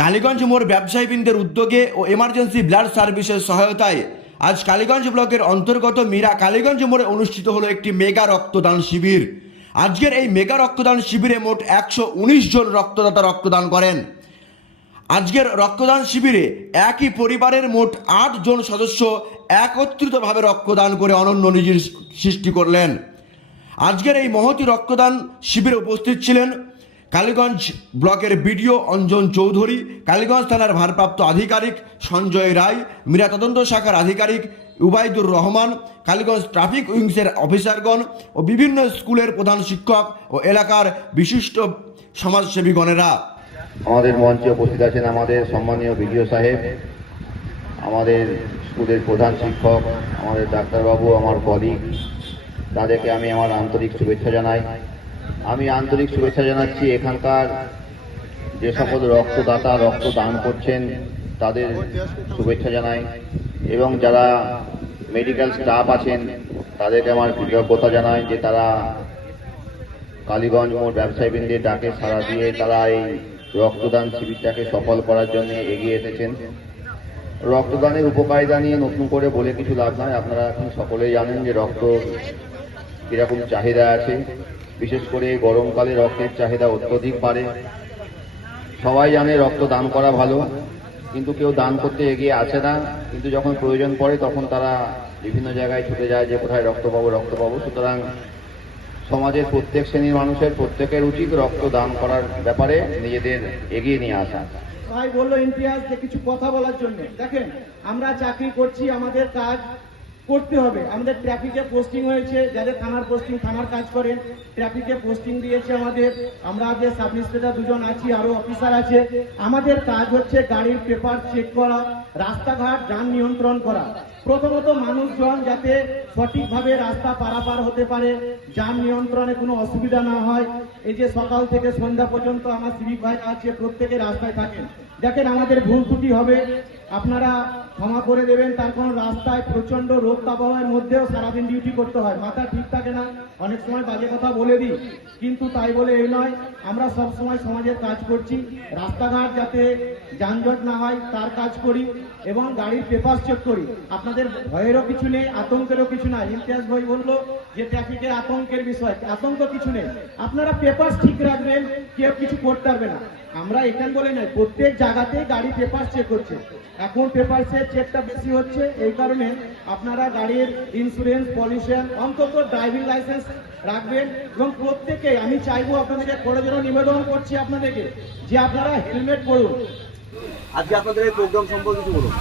কালীগঞ্জ মোড় ব্যবসায়ীবৃন্দের উদ্যোগে ও emergency blood সার্ভিসের সহায়তায় আজ কালীগঞ্জ ব্লকের অন্তর্গত মীরা কালীগঞ্জ মোড়ে অনুষ্ঠিত হলো একটি মেগা রক্তদান শিবির। আজকের এই মেগা রক্তদান শিবিরে মোট একশো উনিশ জন রক্তদাতা রক্তদান করেন। আজকের রক্তদান শিবিরে একই পরিবারের মোট আট জন সদস্য একত্রিতভাবে রক্তদান করে অনন্য নিজের সৃষ্টি করলেন। আজকের এই মহতি রক্তদান শিবিরে উপস্থিত ছিলেন কালীগঞ্জ ব্লকের বিডিও অঞ্জন চৌধুরী, কালীগঞ্জ থানার ভারপ্রাপ্ত আধিকারিক সঞ্জয় রায়, মীরা তদন্ত শাখার আধিকারিক উবাইদুর রহমান, কালীগঞ্জ ট্রাফিক উইংসের অফিসারগণ ও বিভিন্ন স্কুলের প্রধান শিক্ষক ও এলাকার বিশিষ্ট সমাজসেবীগণেরা। আমাদের মঞ্চে উপস্থিত আছেন আমাদের সম্মানীয় বিডিও সাহেব, আমাদের স্কুলের প্রধান শিক্ষক, আমাদের ডাক্তারবাবু, আমার কলিগ তাদেরকে আমি আমার আন্তরিক শুভেচ্ছা জানাই। আমি আন্তরিক শুভেচ্ছা জানাচ্ছি এখানকার যে সকল রক্তদাতা রক্ত দান করছেন, তাদের শুভেচ্ছা জানাই। এবং যারা মেডিকেল স্টাফ আছেন, তাদেরকে আমার কৃতজ্ঞতা জানাই যে তারা কালীগঞ্জ মোড় ব্যবসায়ীবৃন্দের ডাকে সাড়া দিয়ে তারা এই রক্তদান শিবিরটাকে সফল করার জন্য এগিয়ে এসেছেন। রক্তদানের উপকারিতা নিয়ে নতুন করে বলে কিছু লাভ নয়। আপনারা এখন সকলেই জানেন যে রক্ত কীরকম চাহিদা আছে? বিশেষ করে গরমকালে রক্তের চাহিদা অত্যধিক বাড়ে। সবাই জানে রক্ত দান করা ভালো, কিন্তু কেউ দান করতে এগিয়ে আসে না। কিন্তু যখন প্রয়োজন পড়ে, তখন তারা বিভিন্ন জায়গায় ছুটে যায় যে কোথায় রক্ত পাবো রক্ত পাবো। সুতরাং সমাজের প্রত্যেক শ্রেণির মানুষের প্রত্যেকের উচিত রক্ত দান করার ব্যাপারে নিজেদের এগিয়ে নিয়ে আসা। ভাই বলল ইমতিয়াজ কিছু কথা বলার জন্য। দেখেন, আমরা চাকরি করছি, আমাদের কাজ করতে হবে। আমাদের ট্রাফিকে পোস্টিং হয়েছে, যাদের থানার পোস্টিং থানার কাজ করেন ট্রাফিকে পোস্টিং দিয়েছে আমাদের। আমরা যে সাব ইন্সপেক্টর দুজন আছি, আরও অফিসার আছে। আমাদের কাজ হচ্ছে গাড়ির পেপার চেক করা, রাস্তাঘাট যান নিয়ন্ত্রণ করা। প্রথমত মানুষজন যাতে সঠিকভাবে রাস্তা পারাপার হতে পারে, যান নিয়ন্ত্রণে কোনো অসুবিধা না হয়। এই যে সকাল থেকে সন্ধ্যা পর্যন্ত আমার সিভিক ভাই আছে, প্রত্যেকে রাস্তায় থাকেন। দেখেন আমাদের ভুল ত্রুটি হবে। আপনারা ক্ষমা করে দেবেন, তার কারণ রাস্তায় প্রচণ্ড রোদ তাপমানের মধ্যেও সারাদিন ডিউটি করতে হয়। মাথা ঠিক থাকে না, অনেক সময় বাজে কথা বলে দিই, কিন্তু তাই বলে এই নয়, আমরা সব সময় সমাজের কাজ করছি। রাস্তাঘাট যাতে যানজট না হয়, তার কাজ করি এবং গাড়ির পেপার চেক করি। আপনাদের ভয়েরও কিছু নেই, আতঙ্কেরও কিছু নাই ইমতিয়াজ ভাই বলল যে ট্রাফিকের আতঙ্কের বিষয়, আতঙ্ক কিছু নেই। আপনারা পেপার ঠিক রাখবেন, কেউ কিছু করতে পারবে না। আমরা এখান বলে নয়, প্রত্যেক জায়গাতে গাড়ি পেপার চেক হচ্ছে এখন পেপার চেকটা বেশি হচ্ছে। এই কারণে আপনারা গাড়ির ইন্স্যুরেন্স পলিউশন অন্তত ড্রাইভিং লাইসেন্স রাখবেন এবং প্রত্যেকে আমি চাইব আপনাদেরকে করে জন্য নিবেদন করছি আপনাদেরকে যে আপনারা হেলমেট পরুন। আজকে আপনাদের এই প্রোগ্রাম সম্পর্কে কিছু বলুন।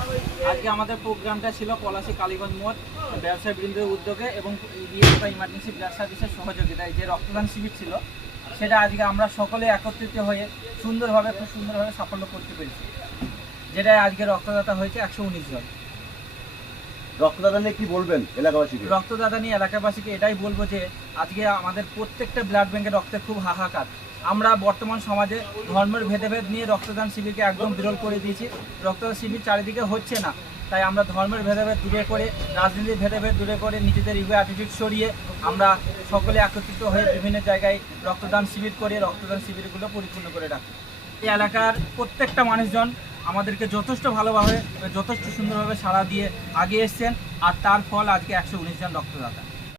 আজকে আমাদের প্রোগ্রামটা ছিল পলাশী কালীগঞ্জ মোড় ব্যবসায়ী বৃন্দের উদ্যোগে এবং ইডিএস ইমার্জেন্সি ব্লাড সার্ভিসের সহযোগিতায় যে রক্তদান শিবির ছিল সেটা আজকে আমরা সকলে একত্রিত হয়ে সুন্দরভাবে খুব সুন্দরভাবে সাফল্য করতে পেরেছি। যেটা আজকে রক্তদাতা হয়েছে একশো উনিশ জন। রক্তদাতা নিয়ে কি বলবেন এলাকাবাসীকে? রক্তদাতা নিয়ে এলাকাবাসীকে এটাই বলব যে আজকে আমাদের প্রত্যেকটা ব্লাড ব্যাংকের রক্তের খুব হাহাকার। আমরা বর্তমান সমাজে ধর্মের ভেদাভেদ নিয়ে রক্তদান শিবিরকে একদম বিরল করে দিয়েছি। রক্তদান শিবির চারিদিকে হচ্ছে না। তাই আমরা ধর্মের ভেদাভেদ দূরে করে রাজনীতির ভেদাভেদ দূরে করে নিজেদের ইগো অ্যাটিটিউড সরিয়ে আমরা সকলে একত্রিত হয়ে বিভিন্ন জায়গায় রক্তদান শিবির করে রক্তদান শিবিরগুলো পরিপূর্ণ করে রাখি। এই এলাকার প্রত্যেকটা মানুষজন আমাদেরকে যথেষ্ট ভালোভাবে, যথেষ্ট সুন্দরভাবে সাড়া দিয়ে আগে এসছেন আর তার ফল আজকে একশো উনিশ জন রক্তদাতা।